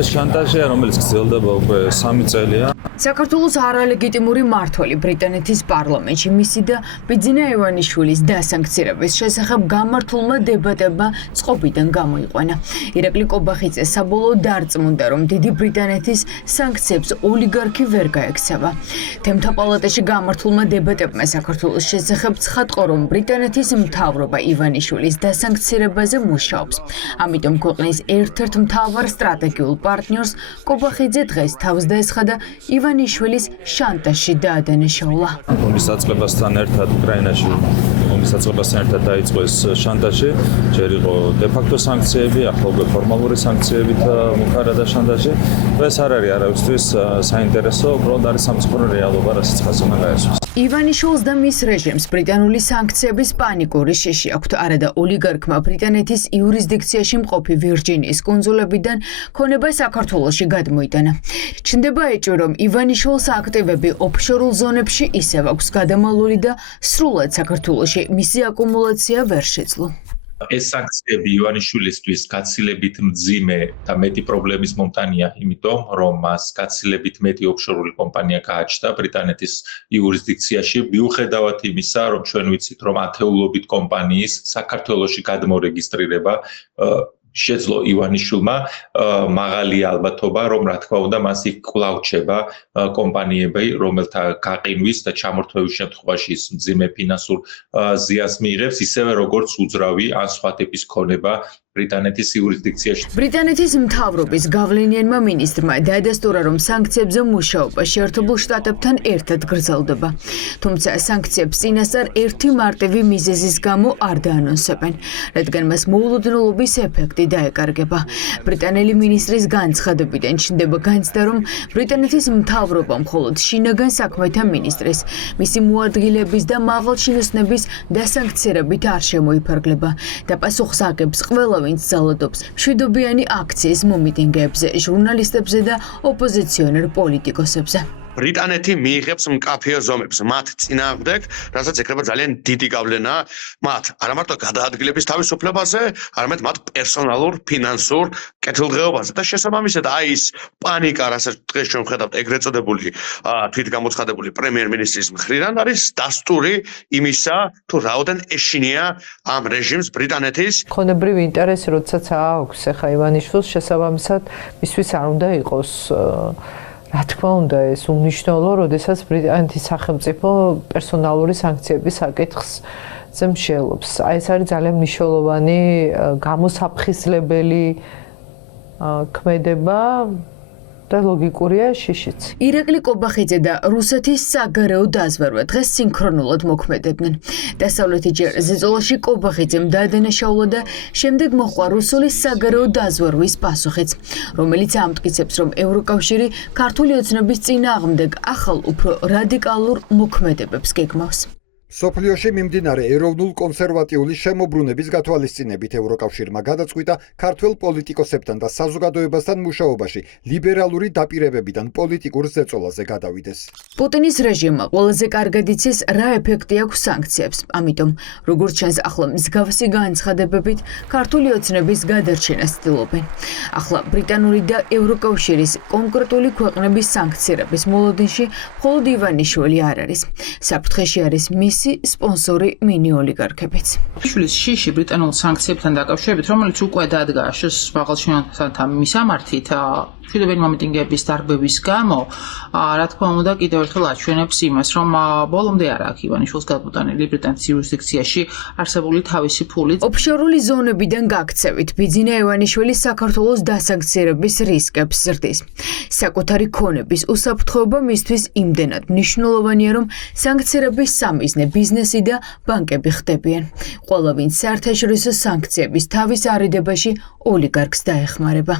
შანტაჟია, რომელიც გრძელდება უკვე 3 წელია. საქართველოს არალეგიტიმური მმართველი ბრიტანეთის პარლამენტში მისი და ბიძინა ივანიშვილის დასანქცირების შესახებ გამართულმა დებატებმა წყობიდან გამოიყვანა. ირაკლი კობახიძე საბოლოოდ დარწმუნდა, რომ დიდი ბრიტანეთის სანქციებს ოლიგარქი ვერ გაექცევა. თემთა პალატაში გამართულმა დებატებმა საქართველოს შესახებ ცხადყო, რომ ბრიტანეთის მთავრობა ივანიშვილის დასანქცირებაზე მუშაობს. ამიტომ ქვეყნის ერთ-ერთ მთავარ სტრატეგიულ პარტნიორს კობახიძე დღეს თავს დაესხა ივანიშვილის შანტაჟში დაადანაშაულა. ომის დაწყებასთან ერთად უკრაინაში დაიწყო ეს შანტაჟი, ჯერ იყო დე-ფაქტო სანქციები, ახლა უკვე ფორმალური სანქციებით მუხარა შანტაჟი. ეს არ არის არავისთვის საინტერესო, უბრალოდ არის სამწუხარო რეალობა, რასაც ხაზი უნდა გაესვას. ივანიშვილს და მის რეჟიმს ბრიტანული სანქციების პანიკური შიში აქვთ. არადა ოლიგარქმა ბრიტანეთის იურისდიქციაში მყოფი ვირჯინიის კუნძულებიდან ქონება საქართველოში გადმოიტანა. ჩნდება ეჭვი, რომ ივანიშვილს აქტივები ოფშორულ ზონებში ისევ აქვს გადამალული და სრულად საქართველოში მისი აკუმულაცია ვერ შეძლო. ეს სანქციები ივანიშვილისთვის გაცილებით მძიმე და მეტი პრობლემის მომტანია, იმიტომ რომ მას გაცილებით მეტი ოფშორული კომპანია გააჩნდა ბრიტანეთის იურისდიქციაში, მიუხედავად იმისა, რომ ჩვენ ვიცით, რომ ათეულობით კომპანიის საქართველოში გადმორეგისტრირება შეძლო ივანიშვილმა მაღალი ალბათობა, რომ რა თქმა უნდა მას იქ კვლავ რჩება კომპანიები, რომელთა გაყინვის და ჩამორთმევის შემთხვევაში ის მძიმე ფინანსურ ზიანს მიიღებს, ისევე როგორც უძრავი ან სხვა ტიპის ქონება ბრიტანეთის იურისდიქციაში. ბრიტანეთის მთავრობის გავლენიანმა მინისტრმა დაადასტურა, რომ სანქციებზე მუშაობა შეერთებულ შტატებთან ერთად გრძელდება. თუმცა სანქციებს წინასწარ ერთი მარტივი მიზეზის გამო არ დაანონსებენ, რადგან მას მოულოდნელობის ეფექტი დაეკარგება. ბრიტანელი მინისტრის განცხადებიდან ჩნდება განცდა, რომ ბრიტანეთის მთავრობა მხოლოდ შინაგან საქმეთა მინისტრის, მისი მოადგილების და მაღალჩინოსნების დასანქცირებით არ შემოიფარგლება და პასუხს აგებს ყველა ვინც ძალადობს მშვიდობიანი აქციის მომიტინგეებზე, ჟურნალისტებზე და ოპოზიციონერ პოლიტიკოსებზე. ბრიტანეთი მიიღებს მკაფიო ზომებს მათ წინააღმდეგ, რასაც ეკრება ძალიან დიდი გავლენა მათ არა მარტო გადაადგილების თავისუფლებაზე, არამედ მათ პერსონალურ, ფინანსურ კეთილდღეობაზე და შესაბამისად აი ის პანიკა, რასაც დღეს ჩვენ ვხედავთ ეგრეთ წოდებული თვითგამოცხადებული პრემიერ-მინისტრის მხრიდან არის დასტური იმისა, თუ რაოდენ ეშინია ამ რეჟიმს ბრიტანეთის ქონებრივი ინტერესი, როდესაც აქვს ახლა ივანიშვილს შესაბამისად მისთვის არ უნდა იყოს რა თქმა უნდა ეს უმნიშვნელო, როდესაც ბრიტანეთის სახელმწიფო პერსონალური სანქციების საკითხს მსჯელობს. აი ეს არის ძალიან მნიშვნელოვანი გამოსაფხიზლებელი ქმედება და ლოგიკურია შიშიც. ირაკლი კობახიძე და რუსეთის საგარეო დაზვერვა დღეს სინქრონულად მოქმედებდნენ. დასავლეთი ჯერ ზეწოლაში კობახიძემ დაადანაშაულა და შემდეგ მოჰყვა რუსული საგარეო დაზვერვის პასუხიც, რომელიც ამტკიცებს, რომ ევროკავშირი ქართული ოცნების წინააღმდეგ ახალ უფრო რადიკალურ მოქმედებებს გეგმავს. სოფლიოში მიმდინარე ეროვნულ კონსერვატიული შემოbrunების გათვალისწინებით ევროკავშირმა გადაწყვიტა ქართველ პოლიტიკოსებთან და საზოგადოებასთან მუშაობაში ლიბერალური დაპირებებიდან პოლიტიკურ ზეწოლაზე გადავიდეს. პუტინის რეჟიმმა ყველაზე კარგად იცის, რა ეფექტი აქვს სანქციებს. ამიტომ, როგორც ჩანს, ახლა მსგავსი განცხადებებით ქართული ოცნების გადარჩენას ცდილობენ. ახლა ბრიტანული და ევროკავშირის კონკრეტული ქვეყნების სანქცირების მოლოდინში მხოლოდ ივანიშვილი არ არის. საფრთხეში არის მისი სპონსორი მინი ოლიგარქებიც. შვილის შიში ბრიტანულ სანქციებთან დაკავშირებით, რომელიც უკვე დადგა მაღალჩინოსნთა მისამართით, მშვიდობიანი მომიტინგეების დარღვევის გამო, რა თქმა უნდა, კიდევ ერთხელ აჩვენებს იმას, რომ ბოლომდე არ აქვს ივანიშვილს გადმოტანილი ბრიტანეთის იურისდიქციაში არსებული თავისი ფული. ოფშორული ზონებიდან გაქცევით, ბიძინა ივანიშვილი საქართველოს დასანქცირების რისკებს ზრდის. საკუთარი ქონების უსაფრთხოება მისთვის იმდენად მნიშვნელოვანია, რომ სანქცირების სამიზნე ბიზნესი და ბანკები ხდებიან. ყველა ვინც საერთაშორისო სანქციების თავის არიდებაში ოლიგარქს დაეხმარება.